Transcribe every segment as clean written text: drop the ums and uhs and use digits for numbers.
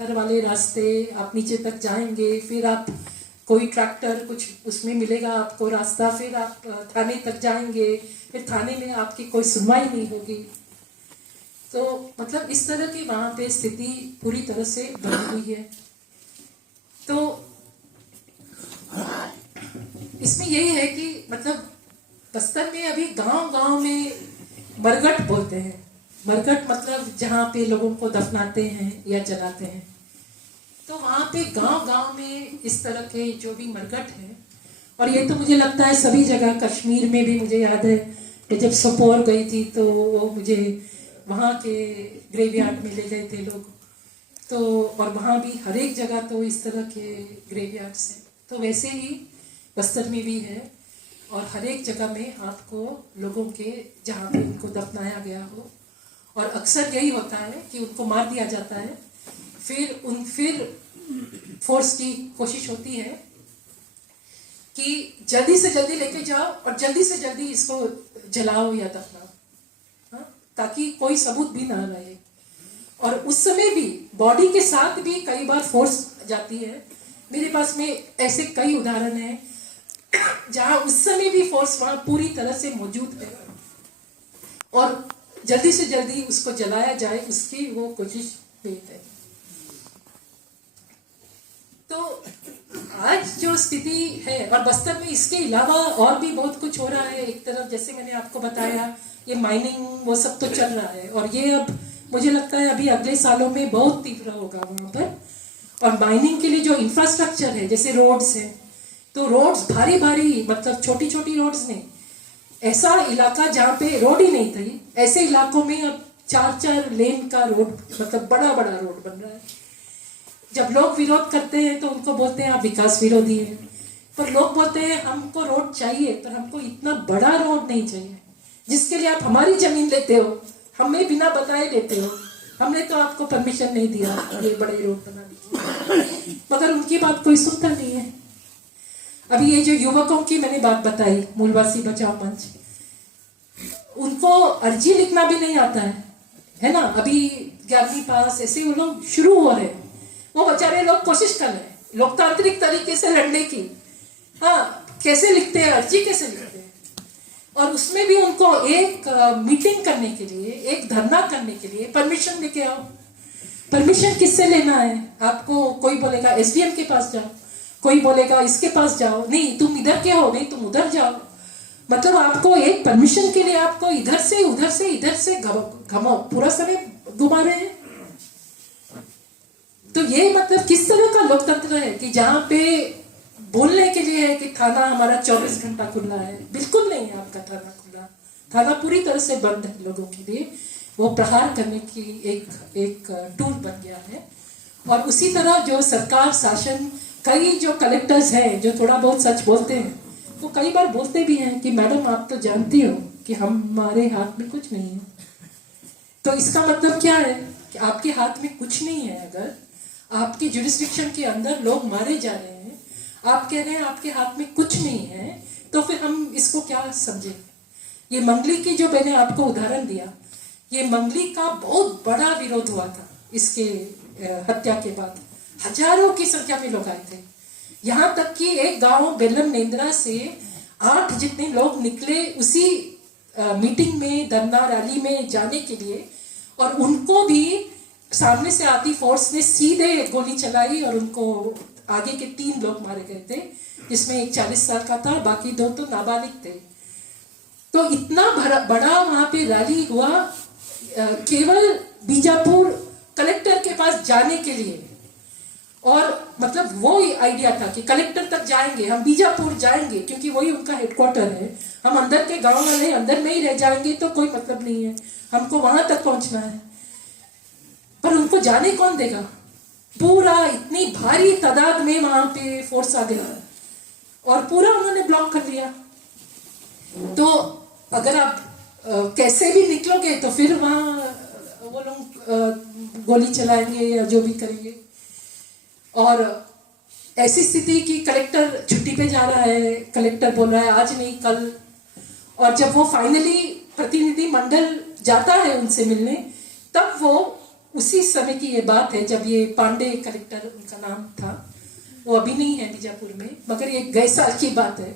पत्थर वाले रास्ते, आप नीचे तक जाएंगे, फिर आप कोई ट्रैक्टर कुछ उसमें मिलेगा आपको रास्ता, फिर आप थाने तक जाएंगे, फिर थाने में आपकी कोई सुनवाई नहीं होगी। तो मतलब इस तरह की वहां पे स्थिति पूरी तरह से बनी हुई है। तो इसमें यही है कि मतलब बस्तर में अभी गांव-गांव में मरघट बोलते हैं। मरघट मतलब जहाँ पे लोगों को दफनाते हैं या जलाते हैं। तो वहाँ पे गांव-गांव में इस तरह के जो भी मरघट हैं, और ये तो मुझे लगता है सभी जगह, कश्मीर में भी मुझे याद है कि जब सोपोर गई थी तो वो मुझे वहाँ के ग्रेवयार्ड में ले गए थे लोग। तो और वहाँ भी हर एक जगह तो इस तरह के ग्रेवयार्ड्स हैं। तो वैसे ही बस्तर में भी है, और हर एक जगह में आपको लोगों के जहाँ पे उनको दफनाया गया हो, और अक्सर यही होता है कि उनको मार दिया जाता है, फिर फोर्स की कोशिश होती है कि जल्दी से जल्दी लेके जाओ और जल्दी से जल्दी इसको जलाओ या दफनाओ, हाँ, ताकि कोई सबूत भी ना रहे। और उस समय भी बॉडी के साथ भी कई बार फोर्स जाती है। मेरे पास में ऐसे कई उदाहरण हैं जहां उस समय भी फोर्स वहां पूरी तरह से मौजूद है और जल्दी से जल्दी उसको जलाया जाए उसकी वो कोशिश है। तो आज जो स्थिति है, और बस्तर में इसके अलावा और भी बहुत कुछ हो रहा है। एक तरफ जैसे मैंने आपको बताया ये माइनिंग वो सब तो चल रहा है, और ये अब मुझे लगता है अभी अगले सालों में बहुत तीव्र होगा वहां पर। और माइनिंग के लिए जो इंफ्रास्ट्रक्चर है, जैसे रोड्स है, तो रोड्स भारी भारी, मतलब छोटी छोटी रोड्स नहीं, ऐसा इलाका जहाँ पे रोड ही नहीं थी, ऐसे इलाकों में अब 4-4 लेन का रोड, मतलब बड़ा बड़ा रोड बन रहा है। जब लोग विरोध करते हैं तो उनको बोलते हैं आप विकास विरोधी हैं, पर लोग बोलते हैं हमको रोड चाहिए, पर हमको इतना बड़ा रोड नहीं चाहिए जिसके लिए आप हमारी जमीन लेते हो, हमें बिना बताए लेते हो। हमने तो आपको परमिशन नहीं दिया ये बड़े रोड बनाने की, मगर उनकी बात कोई सुनता नहीं है। अभी ये जो युवकों की मैंने बात बताई, मूलवासी बचाओ मंच, उनको अर्जी लिखना भी नहीं आता है ना। अभी 11वीं पास ऐसे वो लोग शुरू हो रहे हैं, वो बेचारे लोग कोशिश कर रहे हैं लोकतांत्रिक तरीके से लड़ने की। हाँ, कैसे लिखते हैं, अर्जी कैसे लिखते हैं, और उसमें भी उनको एक मीटिंग करने के लिए, एक धरना करने के लिए परमिशन लेके आओ। परमिशन किससे लेना है आपको? कोई बोलेगा एसडीएम के पास जाओ, कोई बोलेगा इसके पास जाओ, नहीं तुम इधर के हो, नहीं तुम उधर जाओ। मतलब आपको एक परमिशन के लिए आपको इधर से उधर से इधर से घमाओ, पूरा समय घुमा रहे हैं। तो ये मतलब किस तरह का लोकतंत्र है कि जहां पे बोलने के लिए है कि थाना हमारा 24 घंटा खुला है? बिल्कुल नहीं है आपका थाना खुला, थाना पूरी तरह से बंद है लोगों के लिए। वो प्रहार करने की एक टूल बन गया है। और उसी तरह जो सरकार शासन, कई जो कलेक्टर्स हैं जो थोड़ा बहुत सच बोलते हैं, वो कई बार बोलते भी हैं कि मैडम आप तो जानती हो कि हमारे हाथ में कुछ नहीं है। तो इसका मतलब क्या है कि आपके हाथ में कुछ नहीं है। अगर आपके जुरिस्डिक्शन के अंदर लोग मारे जा रहे हैं, आप कह रहे हैं आपके हाथ में कुछ नहीं है, तो फिर हम इसको क्या समझें? ये मंगली की जो मैंने आपको उदाहरण दिया, ये मंगली का बहुत बड़ा विरोध हुआ था इसके हत्या के बाद। हजारों की संख्या में लोग आए थे, यहाँ तक कि एक गांव बेलम नेंद्रा से 8 जितने लोग निकले उसी मीटिंग में, धरना रैली में जाने के लिए, और उनको भी सामने से आती फोर्स ने सीधे गोली चलाई और उनको आगे के 3 लोग मारे गए थे, जिसमें एक 40 साल का था, बाकी 2 तो नाबालिग थे। तो इतना बड़ा वहां पे रैली हुआ केवल बीजापुर कलेक्टर के पास जाने के लिए। और मतलब वो आइडिया था कि कलेक्टर तक जाएंगे, हम बीजापुर जाएंगे क्योंकि वही उनका हेडक्वार्टर है, हम अंदर के गांव वाले अंदर में ही रह जाएंगे तो कोई मतलब नहीं है, हमको वहां तक पहुंचना है। पर उनको जाने कौन देगा? पूरा इतनी भारी तादाद में वहां पे फोर्स आ गया और पूरा उन्होंने ब्लॉक कर लिया। तो अगर आप कैसे भी निकलोगे तो फिर वहां वो लोग गोली चलाएंगे या जो भी करेंगे। और ऐसी स्थिति कि कलेक्टर छुट्टी पे जा रहा है, कलेक्टर बोल रहा है आज नहीं कल, और जब वो फाइनली प्रतिनिधि मंडल जाता है उनसे मिलने, तब वो उसी समय की ये बात है जब ये पांडे कलेक्टर उनका नाम था, वो अभी नहीं है बीजापुर में, मगर ये गए साल की बात है,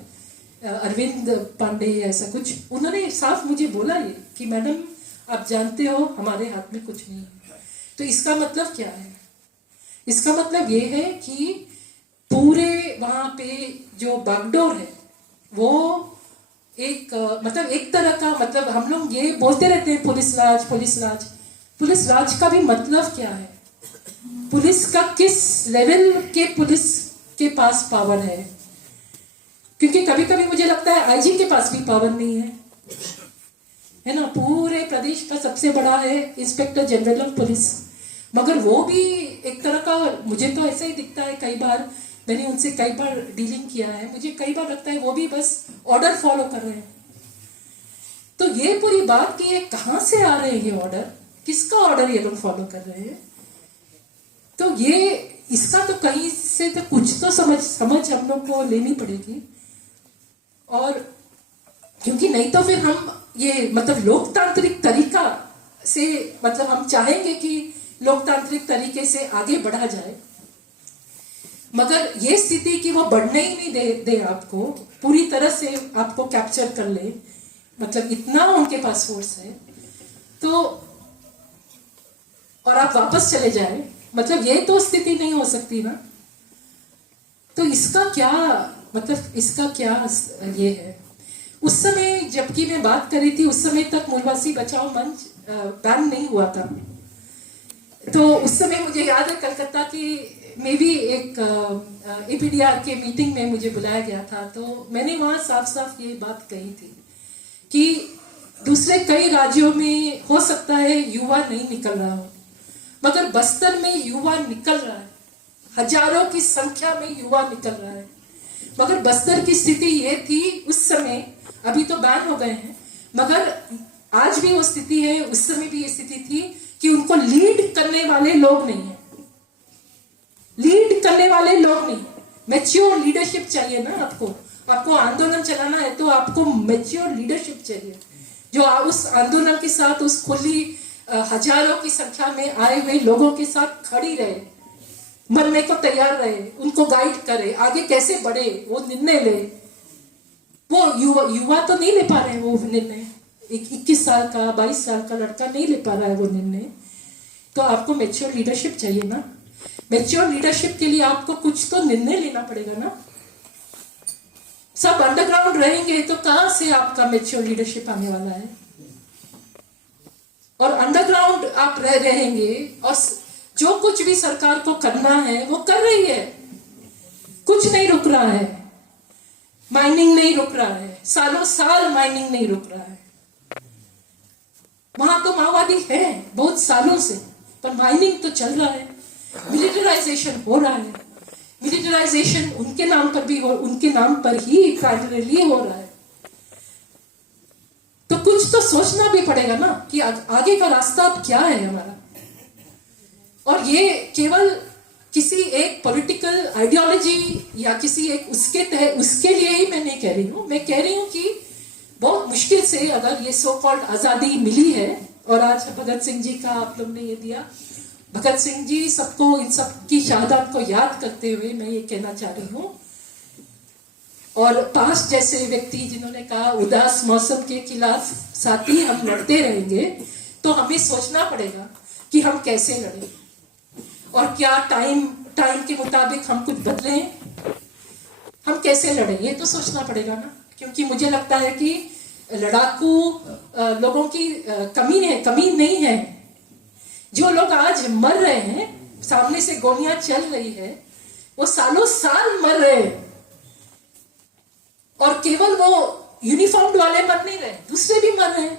अरविंद पांडे ऐसा कुछ, उन्होंने साफ मुझे बोला ये कि मैडम आप जानते हो हमारे हाथ में कुछ नहीं है। तो इसका मतलब क्या है? इसका मतलब ये है कि पूरे वहां पे जो बागडोर है वो एक मतलब एक तरह का, मतलब हम लोग ये बोलते रहते हैं पुलिस राज पुलिस राज, पुलिस राज का भी मतलब क्या है? पुलिस का किस लेवल के पुलिस के पास पावर है? क्योंकि कभी कभी मुझे लगता है आईजी के पास भी पावर नहीं है ना। पूरे प्रदेश का सबसे बड़ा है इंस्पेक्टर जनरल ऑफ पुलिस, मगर वो भी एक तरह का, मुझे तो ऐसा ही दिखता है, कई बार मैंने उनसे कई बार डीलिंग किया है, मुझे कई बार लगता है वो भी बस ऑर्डर फॉलो कर रहे हैं। तो ये पूरी बात कि ये कहां से आ रहे हैं, ये ऑर्डर किसका ऑर्डर ये लोग फॉलो कर रहे हैं? तो ये इसका तो कहीं से तो कुछ तो समझ हम लोग को लेनी पड़ेगी। और क्योंकि नहीं तो फिर हम ये मतलब लोकतांत्रिक तरीका से, मतलब हम चाहेंगे कि लोकतांत्रिक तरीके से आगे बढ़ा जाए, मगर ये स्थिति कि वो बढ़ने ही नहीं दे आपको, पूरी तरह से आपको कैप्चर कर ले, मतलब इतना उनके पास फोर्स है, तो और आप वापस चले जाए, मतलब ये तो स्थिति नहीं हो सकती ना। तो इसका क्या मतलब, इसका क्या ये है? उस समय जबकि मैं बात कर रही थी, उस समय तक मूलवासी बचाओ मंच बैन नहीं हुआ था। तो उस समय मुझे याद है कलकत्ता की में भी एक एपीडीआर के मीटिंग में मुझे बुलाया गया था, तो मैंने वहां साफ साफ ये बात कही थी कि दूसरे कई राज्यों में हो सकता है युवा नहीं निकल रहा हो, मगर बस्तर में युवा निकल रहा है, हजारों की संख्या में युवा निकल रहा है। मगर बस्तर की स्थिति ये थी उस समय, अभी तो बैन हो गए हैं, मगर आज भी वो स्थिति है, उस समय भी ये स्थिति थी कि उनको लीड करने वाले लोग नहीं है, लीड करने वाले लोग नहीं। मैच्योर लीडरशिप चाहिए ना आपको आंदोलन चलाना है तो आपको मैच्योर लीडरशिप चाहिए, जो उस आंदोलन के साथ, उस खुली हजारों की संख्या में आए हुए लोगों के साथ खड़ी रहे, मरने को तैयार रहे, उनको गाइड करे, आगे कैसे बढ़े वो निर्णय ले। वो युवा तो नहीं ले पा रहे हैं वो निर्णय, 21 साल का 22 साल का लड़का नहीं ले पा रहा है वो निर्णय। तो आपको मैच्योर लीडरशिप चाहिए ना। मैच्योर लीडरशिप के लिए आपको कुछ तो निर्णय लेना पड़ेगा ना। सब अंडरग्राउंड रहेंगे तो कहां से आपका मैच्योर लीडरशिप आने वाला है? और अंडरग्राउंड आप रहेंगे और जो कुछ भी सरकार को करना है वो कर रही है, कुछ नहीं रुक रहा है, माइनिंग नहीं रुक रहा है, सालों साल माइनिंग नहीं रुक रहा है। वहां तो माओवादी है बहुत सालों से, पर माइनिंग तो चल रहा है, मिलिटराइजेशन हो रहा है, मिलिटराइजेशन उनके नाम पर भी हो, उनके नाम पर ही प्राइमरीली हो रहा है। तो कुछ तो सोचना भी पड़ेगा ना कि आगे का रास्ता अब क्या है हमारा। और ये केवल किसी एक पॉलिटिकल आइडियोलॉजी या किसी एक उसके लिए ही मैं नहीं कह रही हूं। मैं कह रही हूं कि बहुत मुश्किल से अगर ये सो कॉल्ड आजादी मिली है, और आज भगत सिंह जी का आप लोग ने ये दिया, भगत सिंह जी सबको, इन सब की शहादत को याद करते हुए मैं ये कहना चाह रही हूं, और पास जैसे व्यक्ति जिन्होंने कहा उदास मौसम के खिलाफ साथी हम लड़ते रहेंगे, तो हमें सोचना पड़ेगा कि हम कैसे लड़ें और क्या टाइम के मुताबिक हम कुछ बदलें, हम कैसे लड़ें, ये तो सोचना पड़ेगा ना। क्योंकि मुझे लगता है कि लड़ाकू लोगों की कमी नहीं है। जो लोग आज मर रहे हैं, सामने से गोलियां चल रही है, वो सालों साल मर रहे हैं, और केवल वो यूनिफॉर्म वाले मर नहीं रहे, दूसरे भी मर रहे हैं,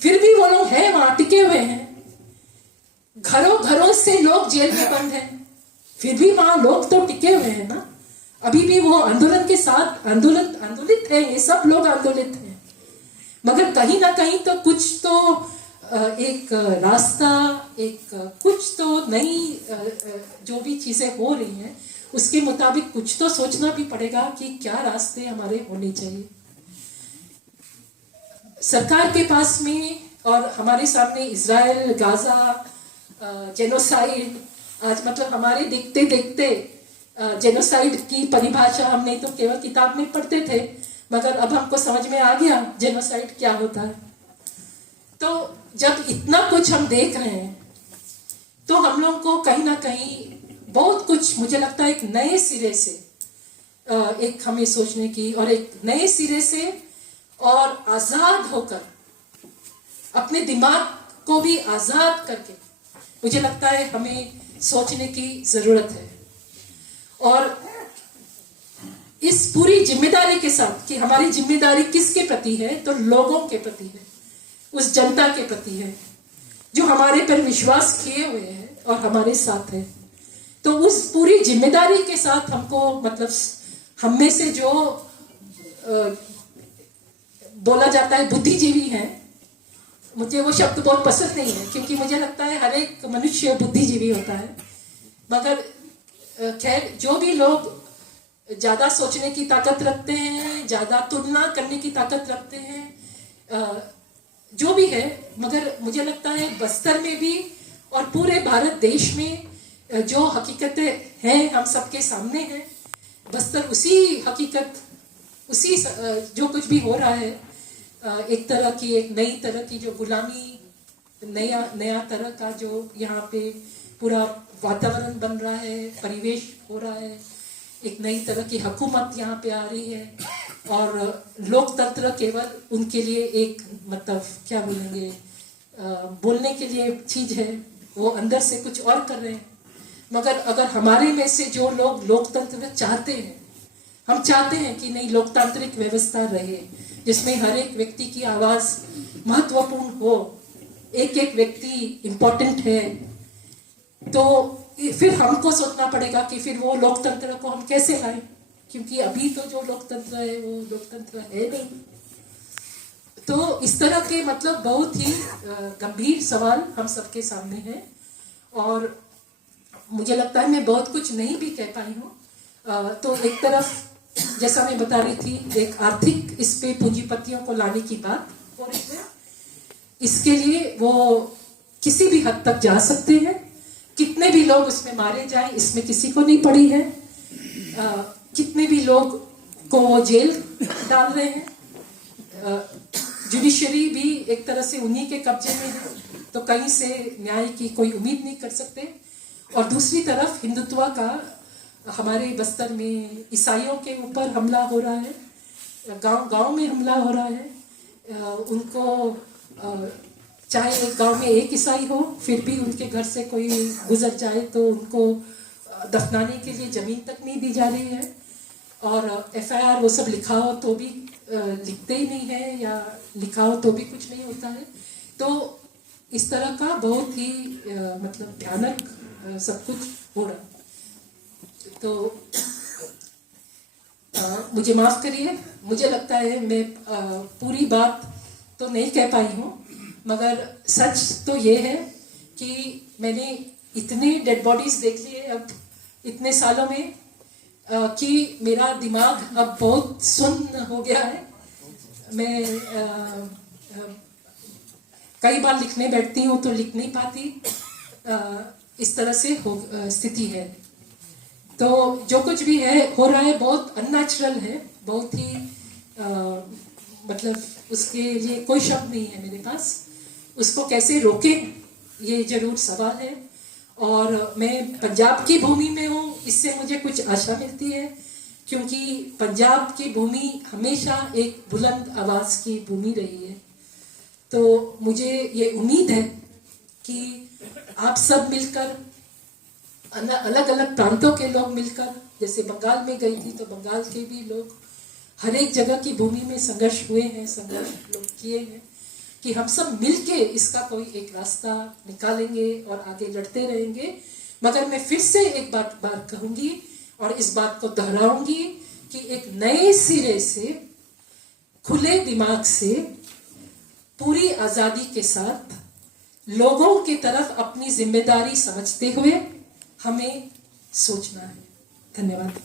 फिर भी वो लोग हैं वहां टिके हुए हैं। घरों से लोग जेल में बंद हैं, फिर भी वहां लोग तो टिके हुए हैं ना। अभी भी वो आंदोलन के साथ आंदोलित है, ये सब लोग आंदोलित हैं, मगर कहीं ना कहीं तो कुछ तो एक रास्ता, एक कुछ तो नई जो भी चीजें हो रही हैं उसके मुताबिक कुछ तो सोचना भी पड़ेगा कि क्या रास्ते हमारे होने चाहिए। सरकार के पास में और हमारे सामने इजराइल, गाजा, जेनोसाइड, आज मतलब हमारे देखते देखते जेनोसाइड की परिभाषा हमने तो केवल किताब में पढ़ते थे, मगर अब हमको समझ में आ गया जेनोसाइड क्या होता है। तो जब इतना कुछ हम देख रहे हैं तो हम लोग को कहीं ना कहीं बहुत कुछ, मुझे लगता है एक नए सिरे से एक हमें सोचने की, और एक नए सिरे से और आजाद होकर अपने दिमाग को भी आजाद करके मुझे लगता है हमें सोचने की जरूरत है। और इस पूरी जिम्मेदारी के साथ कि हमारी जिम्मेदारी किसके प्रति है, तो लोगों के प्रति है, उस जनता के प्रति है जो हमारे पर विश्वास किए हुए हैं और हमारे साथ है। तो उस पूरी जिम्मेदारी के साथ हमको मतलब हम में से जो बोला जाता है बुद्धिजीवी हैं, मुझे वो शब्द बहुत पसंद नहीं है क्योंकि मुझे लगता है हर एक मनुष्य बुद्धिजीवी होता है, मगर खैर जो भी लोग ज्यादा सोचने की ताकत रखते हैं, ज्यादा तुलना करने की ताकत रखते हैं, जो भी है, मगर मुझे लगता है बस्तर में भी और पूरे भारत देश में जो हकीकतें हैं हम सबके सामने हैं, बस्तर उसी हकीकत, उसी जो कुछ भी हो रहा है, एक तरह की, एक नई तरह की जो गुलामी, नया तरह का जो यहाँ पे पूरा वातावरण बन रहा है, परिवेश हो रहा है, एक नई तरह की हुकूमत यहाँ पे आ रही है, और लोकतंत्र केवल उनके लिए एक मतलब क्या बोलेंगे, बोलने के लिए चीज है, वो अंदर से कुछ और कर रहे हैं। मगर अगर हमारे में से जो लोग लोकतंत्र चाहते हैं, हम चाहते हैं कि नहीं लोकतांत्रिक व्यवस्था रहे जिसमें हर एक व्यक्ति की आवाज महत्वपूर्ण हो, एक एक व्यक्ति इम्पोर्टेंट है, तो फिर हमको सोचना पड़ेगा कि फिर वो लोकतंत्र को हम कैसे लाएं, क्योंकि अभी तो जो लोकतंत्र है वो लोकतंत्र है नहीं। तो इस तरह के मतलब बहुत ही गंभीर सवाल हम सबके सामने हैं, और मुझे लगता है मैं बहुत कुछ नहीं भी कह पाई हूँ। तो एक तरफ जैसा मैं बता रही थी, एक आर्थिक इस पे पूंजीपतियों को लाने की बात हो रही है, इसके लिए वो किसी भी हद तक जा सकते हैं, कितने भी लोग उसमें मारे जाएं इसमें किसी को नहीं पड़ी है, कितने भी लोग को वो जेल डाल रहे हैं, जुडिशरी भी एक तरह से उन्हीं के कब्जे में है, तो कहीं से न्याय की कोई उम्मीद नहीं कर सकते। और दूसरी तरफ हिंदुत्व का हमारे बस्तर में ईसाइयों के ऊपर हमला हो रहा है, गांव में हमला हो रहा है, उनको चाहे एक गांव में एक ईसाई हो फिर भी उनके घर से कोई गुजर जाए तो उनको दफनाने के लिए जमीन तक नहीं दी जा रही है, और एफआईआर वो सब लिखा हो तो भी लिखते ही नहीं है, या लिखा हो तो भी कुछ नहीं होता है। तो इस तरह का बहुत ही मतलब भयानक सब कुछ हो रहा है। तो मुझे माफ करिए, मुझे लगता है मैं पूरी बात तो नहीं कह पाई हूँ, मगर सच तो ये है कि मैंने इतने डेड बॉडीज देख लिए अब इतने सालों में कि मेरा दिमाग अब बहुत सुन्न हो गया है। मैं कई बार लिखने बैठती हूँ तो लिख नहीं पाती, इस तरह से स्थिति है। तो जो कुछ भी है हो रहा है बहुत अननेचुरल है, बहुत ही मतलब उसके लिए कोई शब्द नहीं है मेरे पास। उसको कैसे रोकें ये जरूर सवाल है, और मैं पंजाब की भूमि में हूँ, इससे मुझे कुछ आशा मिलती है, क्योंकि पंजाब की भूमि हमेशा एक बुलंद आवाज की भूमि रही है। तो मुझे ये उम्मीद है कि आप सब मिलकर, अलग अलग प्रांतों के लोग मिलकर, जैसे बंगाल में गई थी तो बंगाल के भी लोग, हर एक जगह की भूमि में संघर्ष हुए हैं, संघर्ष लोग किए हैं, कि हम सब मिलके इसका कोई एक रास्ता निकालेंगे और आगे लड़ते रहेंगे। मगर मैं फिर से एक बात कहूंगी और इस बात को दोहराऊंगी कि एक नए सिरे से, खुले दिमाग से, पूरी आजादी के साथ लोगों की तरफ अपनी जिम्मेदारी समझते हुए हमें सोचना है। धन्यवाद।